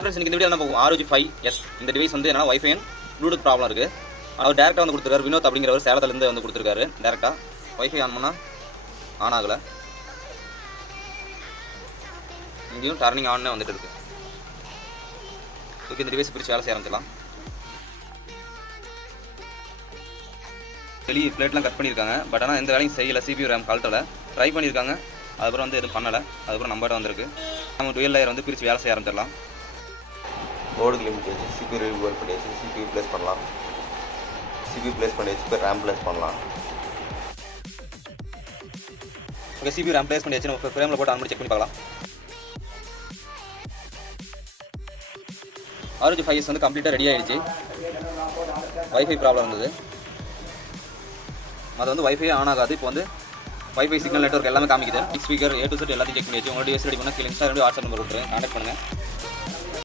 Friends இந்த video நம்ம ROG 5S இந்த டிவைஸ் வந்து என்னன்னா வைஃபை அண்ட் ப்ளூடூத் ப்ராப்ளம் இருக்கு. அவர் டேரக்டா வந்து கொடுத்துருக்காரு. வினோத் அப்படிங்கிறவர் சேலத்துல இருந்து வந்து கொடுத்துருக்காரு. டேரக்டா வைஃபை ஆன் பண்ணா ஆன் ஆகல. இங்கேயும் டர்னிங் ஆன் வந்துட்டு இருக்கு. ஓகே, இந்த டிவைஸ் பிரிச்சு வேலை செய்ய ஆரம்பிச்சிடலாம். வெளியே பிளேட்லாம் கட் பண்ணியிருக்காங்க. பட் ஆனால் எந்த வேலையும் செய்யலை. CPU RAM கழட்டலை. ட்ரை பண்ணியிருக்காங்க, அதுக்கப்புறம் வந்து எதுவும் பண்ணலை. அதுக்கப்புறம் நம்பர் வந்திருக்கு. நம்ம டுவெல் லேயர் வந்து பிரித்து வேலை செய்ய ஆரம்பிச்சிடலாம். போர்டுக்கு லிமிட் வச்சு CPU ரிமூவல் பண்ணியாச்சு. CPU ப்ளேஸ் பண்ணலாம். CPU ப்ளேஸ் பண்ணியாச்சு. இப்போ RAM ப்ளேஸ் பண்ணலாம். ஓகே, CPU RAM ப்ளேஸ் பண்ணியாச்சு. நம்ம ஃப்ரேமில் போட்டு ஆன் பண்ணி செக் பண்ணி பார்க்கலாம். ROG 5S வந்து கம்ப்ளீட்டாக ரெடி ஆகிடுச்சு. வைஃபை ப்ராப்ளம் இருந்தது. அது வந்து வைஃபை ஆன் ஆகாது. இப்போ வந்து வைஃபை சிக்னல் நெட்வொர்க் எல்லாமே காமிக்குது. ஸ்பீக்கர் A to Z எல்லாத்தையும் செக் பண்ணியாச்சு. உங்களோட டிவைஸ் ரெடி பண்ணால் கீழே Instagram வாட்ஸ்அப் நம்பர் கொடுத்துருங்க. கான்டாக்ட் பண்ணுங்கள்.